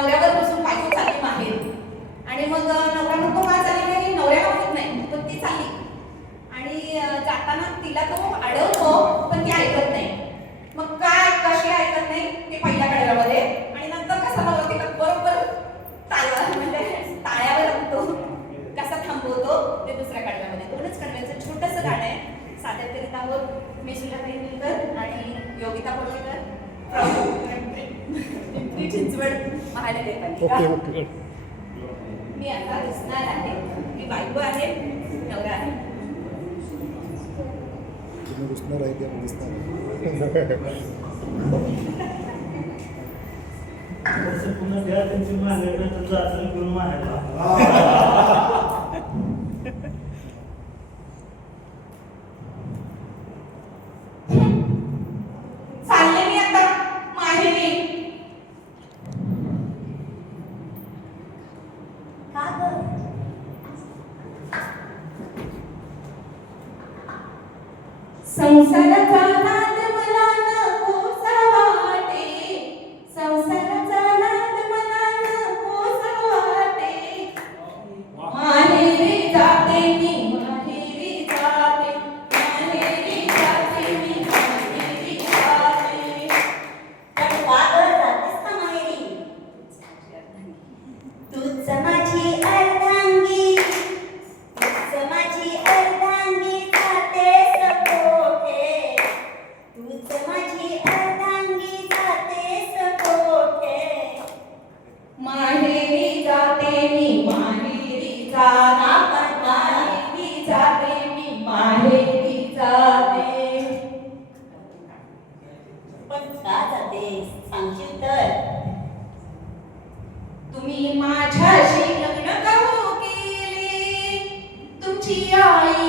नवऱ्यावर बसून बायको चालली माहेर आणि मग नवरा म्हणतो मला चालली नाही नवऱ्याला होत नाही. पण ती चालली. आणि जाताना तिला तो अडवतो पण ती ऐकत नाही. मग काय कशी ऐकत नाही? ते पहिल्या कडव्यामध्ये आणि नंतर कसं लावते का? बरोबर टाळ्या म्हणजे ताळ्यावर लागतो कसा थांबवतो? ते दुसऱ्या कडव्यामध्ये दोनच कडव्याचं छोटंसं गाणं आहे. सादर करीत आहोत. मी शिलाताई निलकर आणि योगिता कोटेकर चिंचवड महानगरपालिका ओके ओके. मी आता दिसणार आहे. मी बायको आहे नवरा आहे. तुम्ही घुसणार आहे ते आम्ही दिसणार तसं पुन्हा द्या त्यांची मागणी तुझं असेल गुरु मागायला? సంసార కాల माहेरी जाते मी माहेरी जाते माहेरी जाते मी माहेरी जाते. पण का जातेस सांगशील तर. तुम्ही माझ्याशी लग्न का हो केले. तुमची आई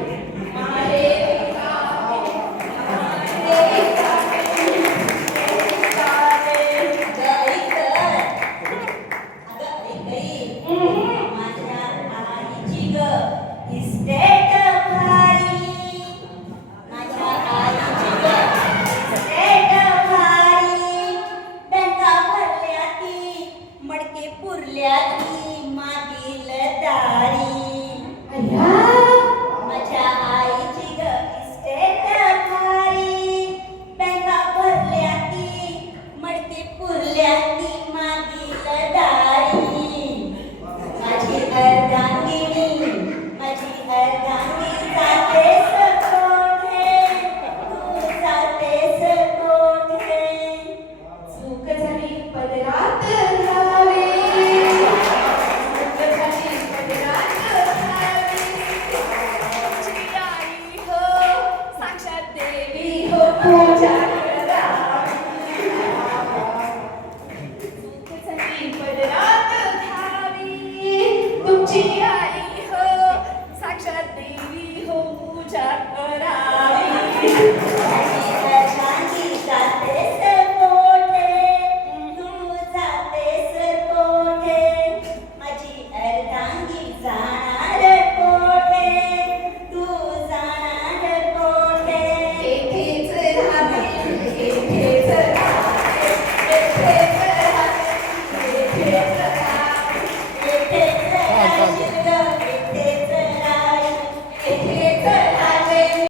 Thank you.